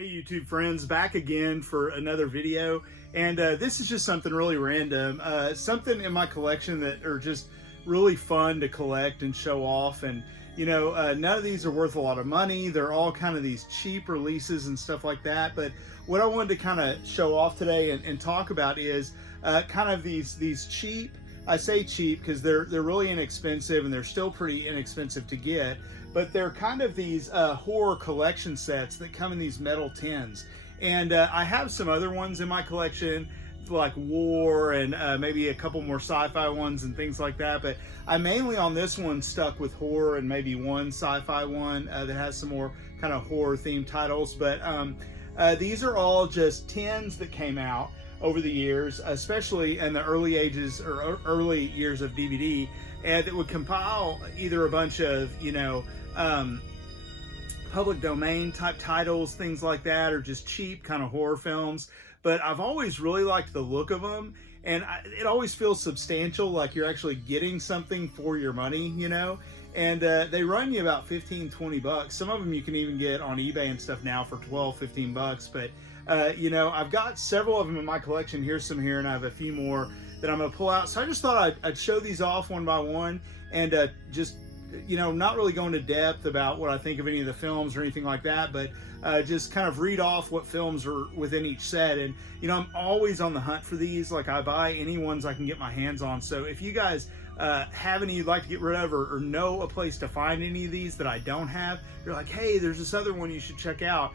Hey YouTube friends, back again for another video, and this is just something really random, something in my collection that are just really fun to collect and show off. And you know, none of these are worth a lot of money. They're all kind of these cheap releases and stuff like that. But what I wanted to kind of show off today and talk about is kind of these cheap, I say cheap because they're really inexpensive, and they're still pretty inexpensive to get, but they're kind of these horror collection sets that come in these metal tins. And I have some other ones in my collection, like war and maybe a couple more sci-fi ones and things like that, but I'm mainly on this one stuck with horror and maybe one sci-fi one that has some more kind of horror themed titles. But these are all just tins that came out over the years, especially in the early ages or early years of DVD, and it would compile either a bunch of, you know, public domain type titles, things like that, or just cheap kind of horror films. But I've always really liked the look of them, and it always feels substantial, like you're actually getting something for your money, you know. And they run you about 15-20 bucks. Some of them you can even get on eBay and stuff now for 12-15 bucks. But you know, I've got several of them in my collection. Here's some here, and I have a few more that I'm going to pull out. So I just thought I'd show these off one by one, and just, you know, not really go into depth about what I think of any of the films or anything like that, but just kind of read off what films are within each set. And you know, I'm always on the hunt for these. Like, I buy any ones I can get my hands on. So if you guys have any you'd like to get rid of, or know a place to find any of these that I don't have, you're like, hey, there's this other one you should check out.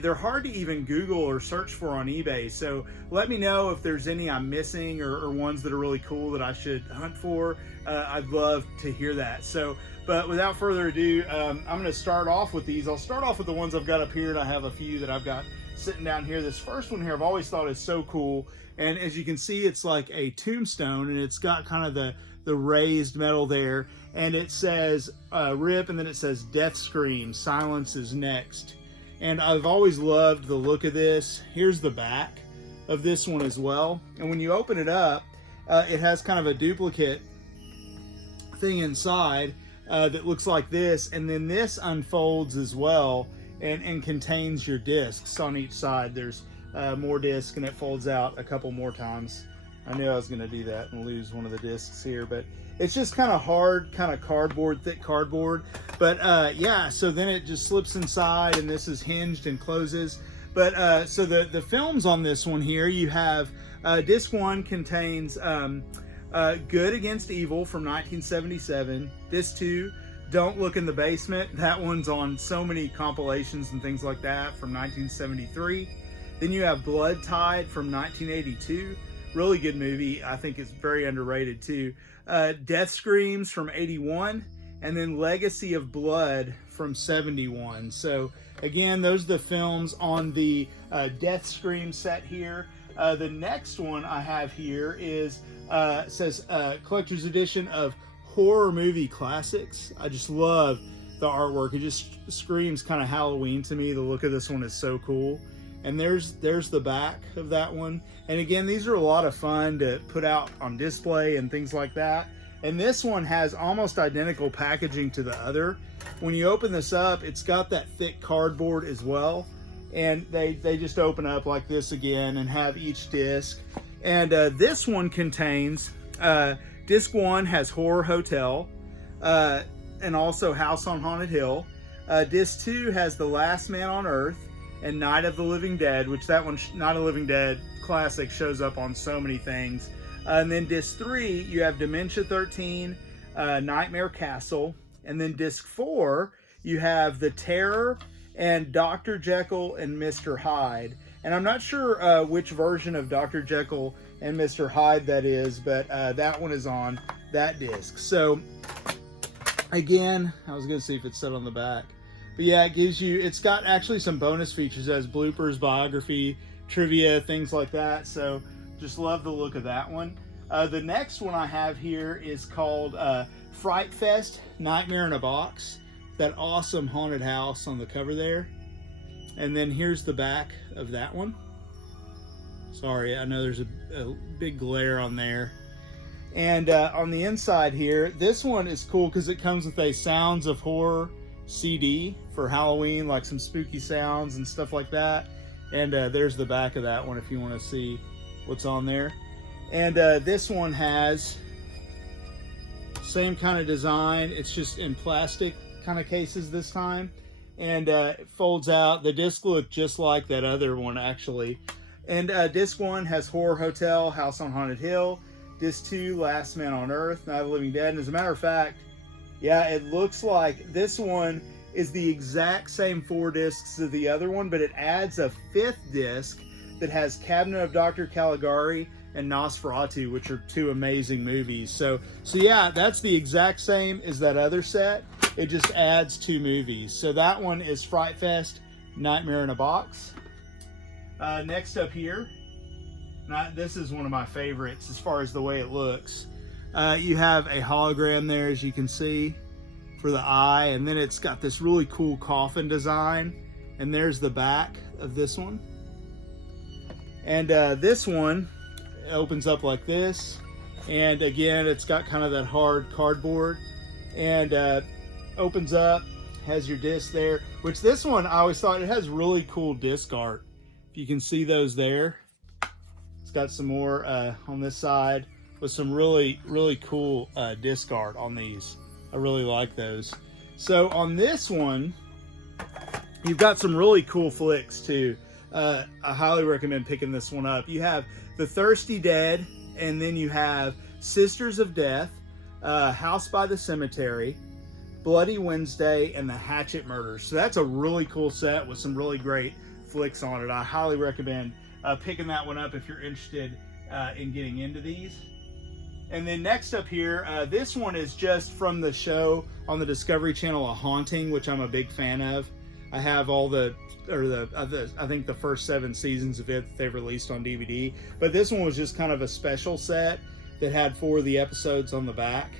They're hard to even Google or search for on eBay. So let me know if there's any I'm missing, or ones that are really cool that I should hunt for. I'd love to hear that. So, but without further ado, I'm going to start off with these. I'll start off with the ones I've got up here, and I have a few that I've got sitting down here. This first one here I've always thought is so cool. And as you can see, it's like a tombstone, and it's got kind of the raised metal there. And it says RIP, and then it says death scream, silence is next. And I've always loved the look of this. Here's the back of this one as well. And when you open it up, it has kind of a duplicate thing inside that looks like this. And then this unfolds as well, and contains your discs on each side. There's more discs, and it folds out a couple more times. I knew I was going to do that and lose one of the discs here, but it's just kind of hard, kind of cardboard, thick cardboard. But yeah, so then it just slips inside, and this is hinged and closes. But so the films on this one here, you have disc one contains Good Against Evil from 1977. Disc two, Don't Look in the Basement. That one's on so many compilations and things like that, from 1973. Then you have Blood Tide from 1982. Really good movie. I think it's very underrated too. Death Screams from 81, and then Legacy of Blood from 71. So again, those are the films on the Death Scream set here. The next one I have here is says collector's edition of horror movie classics. I just love the artwork. It just screams kind of Halloween to me. The look of this one is so cool. And there's the back of that one. And again, these are a lot of fun to put out on display and things like that. And this one has almost identical packaging to the other. When you open this up, it's got that thick cardboard as well. And they just open up like this again and have each disc. And this one contains, disc one has Horror Hotel, and also House on Haunted Hill. Disc two has The Last Man on Earth and Night of the Living Dead, which that one, Night of the Living Dead classic, shows up on so many things. And then disc three, you have Dementia 13, Nightmare Castle. And then disc four, you have The Terror and Dr. Jekyll and Mr. Hyde. And I'm not sure which version of Dr. Jekyll and Mr. Hyde that is, but that one is on that disc. So again, I was gonna see if it said on the back. But yeah, it gives you, it's got actually some bonus features as bloopers, biography, trivia, things like that. So just love the look of that one. The next one I have here is called Fright Fest Nightmare in a Box. That awesome haunted house on the cover there. And then here's the back of that one. Sorry, I know there's a big glare on there. And on the inside here, this one is cool because it comes with a Sounds of Horror CD for Halloween, like some spooky sounds and stuff like that. And there's the back of that one if you want to see what's on there. And this one has same kind of design. It's just in plastic kind of cases this time. And it folds out. The disc looked just like that other one, actually. And disc 1 has Horror Hotel, House on Haunted Hill. Disc 2, Last Man on Earth, Night of the Living Dead. And as a matter of fact, yeah, it looks like this one is the exact same 4 discs as the other one, but it adds a 5th disc that has Cabinet of Dr. Caligari and Nosferatu, which are 2 amazing movies. So yeah, that's the exact same as that other set. It just adds 2 movies. So that one is Fright Fest, Nightmare in a Box. Next up here, this is one of my favorites as far as the way it looks. You have a hologram there, as you can see, for the eye, and then it's got this really cool coffin design, and there's the back of this one. And this one opens up like this, and again, it's got kind of that hard cardboard, and opens up, has your disc there, which this one, I always thought it has really cool disc art. If you can see those there. It's got some more on this side with some really cool disc art on these. I really like those. So on this one, you've got some really cool flicks too. I highly recommend picking this one up. You have The Thirsty Dead, and then you have Sisters of Death, House by the Cemetery, Bloody Wednesday, and The Hatchet Murders. So that's a really cool set with some really great flicks on it. I highly recommend picking that one up if you're interested in getting into these. And then next up here, this one is just from the show on the Discovery Channel, A Haunting, which I'm a big fan of. I have all I think the first 7 seasons of it that they've released on DVD. But this one was just kind of a special set that had 4 of the episodes on the back.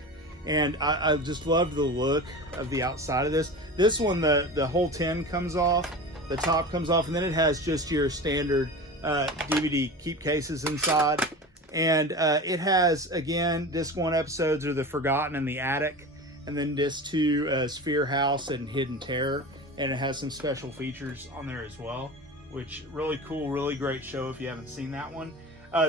And I just loved the look of the outside of this. This one, the whole tin comes off, the top comes off, and then it has just your standard DVD keep cases inside. And it has, again, disc 1 episodes are The Forgotten and the Attic, and then disc 2, Sphere House and Hidden Terror. And it has some special features on there as well, which really cool, really great show if you haven't seen that one.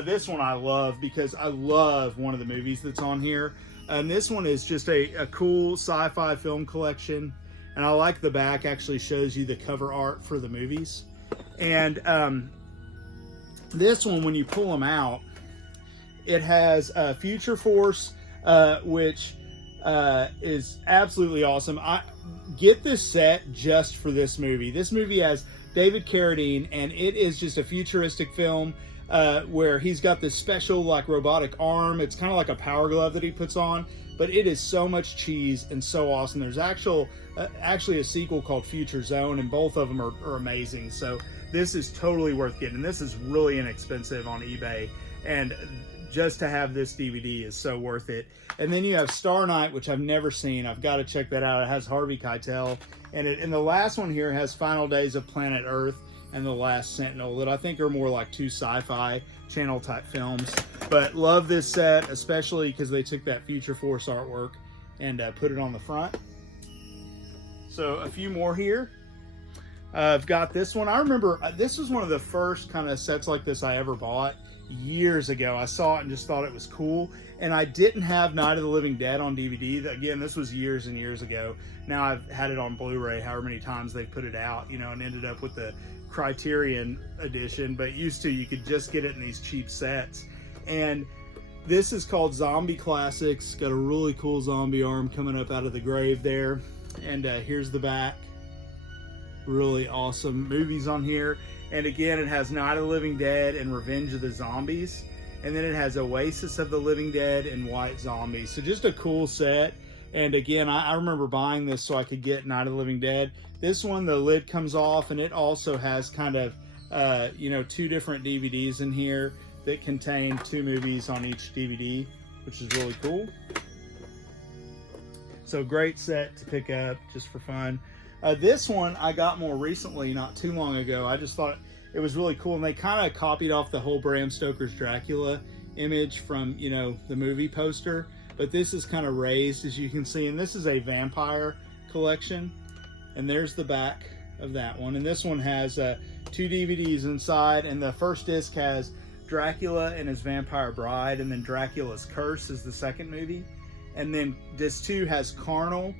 This one I love because I love one of the movies that's on here. And this one is just a cool sci-fi film collection. And I like the back actually shows you the cover art for the movies. And this one, when you pull them out, it has Future Force, which is absolutely awesome. I get this set just for this movie. This movie has David Carradine, and it is just a futuristic film where he's got this special like robotic arm. It's kind of like a power glove that he puts on, but it is so much cheese and so awesome. There's actually a sequel called Future Zone, and both of them are amazing. So this is totally worth getting. This is really inexpensive on eBay, and just to have this DVD is so worth it. And then you have Star Night, which I've never seen. I've got to check that out. It has Harvey Keitel, and the last one here has Final Days of Planet Earth and The Last Sentinel, that I think are more like 2 sci-fi channel type films. But love this set, especially because they took that Future Force artwork and put it on the front. So a few more here. I've got this one. I remember this was one of the first kind of sets like this I ever bought years ago. I saw it and just thought it was cool. And I didn't have Night of the Living Dead on DVD. Again, this was years and years ago. Now I've had it on Blu-ray however many times they put it out, and ended up with the Criterion edition. But you could just get it in these cheap sets. And this is called Zombie Classics. Got a really cool zombie arm coming up out of the grave there. And here's the back. Really awesome movies on here. And again, it has Night of the Living Dead and Revenge of the Zombies. And then it has Oasis of the Living Dead and White Zombies. So just a cool set. And again, I remember buying this so I could get Night of the Living Dead. This one, the lid comes off, and it also has kind of, 2 different DVDs in here that contain 2 movies on each DVD, which is really cool. So great set to pick up just for fun. This one I got more recently, not too long ago. I just thought it was really cool, and they kind of copied off the whole Bram Stoker's Dracula image from, the movie poster. But this is kind of raised, as you can see, and this is a vampire collection. And there's the back of that one. And this one has 2 DVDs inside, and the first disc has Dracula and his Vampire Bride, and then Dracula's Curse is the second movie. And then disc 2 has Carnal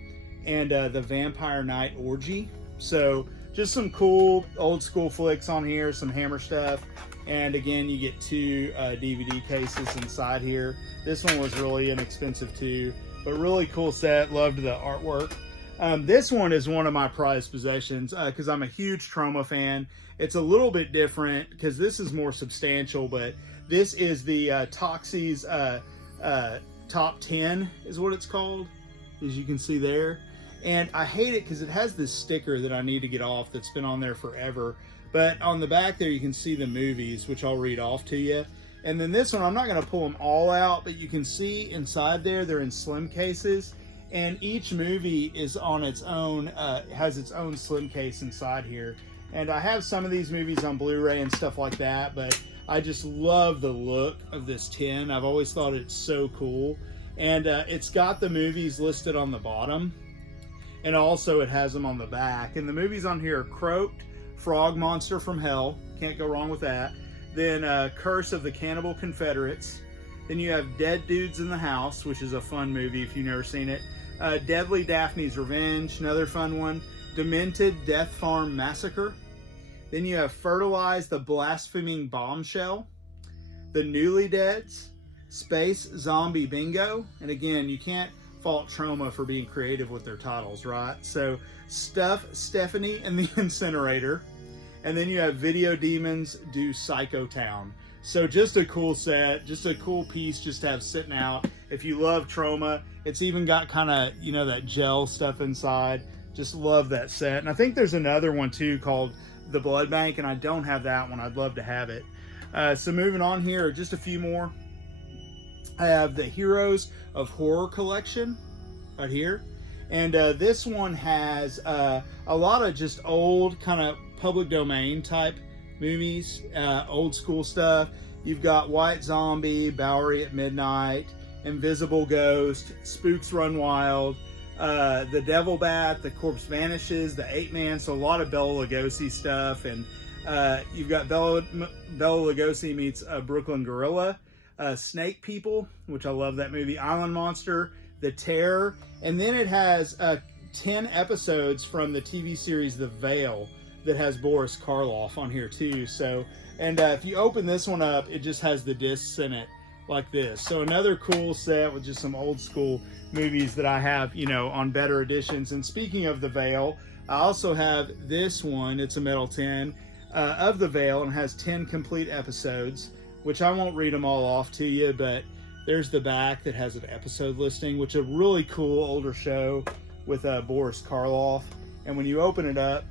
and the Vampire Night Orgy. So just some cool old school flicks on here, some Hammer stuff. And again, you get 2 DVD cases inside here. This one was really inexpensive too, but really cool set. Loved the artwork. This one is one of my prized possessions because I'm a huge Troma fan. It's a little bit different because this is more substantial, but this is the Toxie's Top 10 is what it's called, as you can see there. And I hate it because it has this sticker that I need to get off that's been on there forever. But on the back there, you can see the movies, which I'll read off to you. And then this one, I'm not going to pull them all out, but you can see inside there, they're in slim cases. And each movie is on its own, has its own slim case inside here. And I have some of these movies on Blu-ray and stuff like that, but I just love the look of this tin. I've always thought it's so cool. And it's got the movies listed on the bottom. And also it has them on the back. And the movies on here are Croaked, Frog Monster from Hell, can't go wrong with that. Then Curse of the Cannibal Confederates. Then you have Dead Dudes in the House, which is a fun movie if you've never seen it. Deadly Daphne's Revenge, another fun one. Demented Death Farm Massacre. Then you have Fertilize the Blaspheming Bombshell. The Newly Deads. Space Zombie Bingo. And again, you can't fault Troma for being creative with their titles, right? So Stuff Stephanie and the Incinerator. And then you have Video Demons do Psycho Town. So just a cool set, just a cool piece just to have sitting out. If you love Troma, it's even got kind of, you know, that gel stuff inside. Just love that set. And I think there's another one too called The Blood Bank, and I don't have that one. I'd love to have it. So moving on here, just a few more. I have the Heroes of Horror collection right here. And this one has a lot of just old kind of public domain type movies, old school stuff. You've got White Zombie, Bowery at Midnight, Invisible Ghost, Spooks Run Wild, The Devil Bat, The Corpse Vanishes, The Ape Man. So a lot of Bela Lugosi stuff. And you've got Bela Lugosi meets Brooklyn Gorilla, Snake People, which I love that movie, Island Monster, The Terror. And then it has 10 episodes from the TV series The Veil that has Boris Karloff on here too. So, and if you open this one up, it just has the discs in it like this. So another cool set with just some old school movies that I have, you know, on better editions. And speaking of The Veil, I also have this one. It's a metal tin of The Veil and has 10 complete episodes, which I won't read them all off to you, but there's the back that has an episode listing, which is a really cool older show with Boris Karloff. And when you open it up,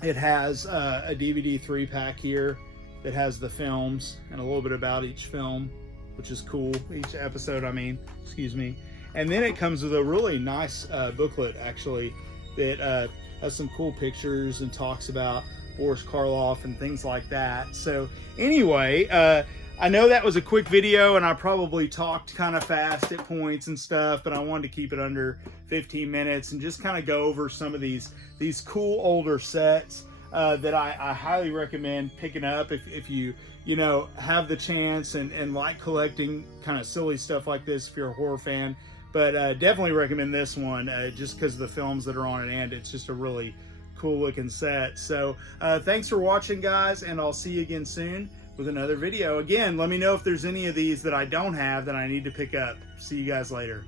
it has a DVD 3-pack here that has the films and a little bit about each film, which is cool. Each episode, I mean, excuse me. And then it comes with a really nice booklet, actually, that has some cool pictures and talks about Boris Karloff and things like that. So anyway, I know that was a quick video and I probably talked kind of fast at points and stuff, but I wanted to keep it under 15 minutes and just kind of go over some of these cool older sets that I highly recommend picking up if you know, have the chance and like collecting kind of silly stuff like this if you're a horror fan. But definitely recommend this one just because of the films that are on it, and it's just a really cool looking set. So thanks for watching, guys, and I'll see you again soon with another video. Again, let me know if there's any of these that I don't have that I need to pick up. See you guys later.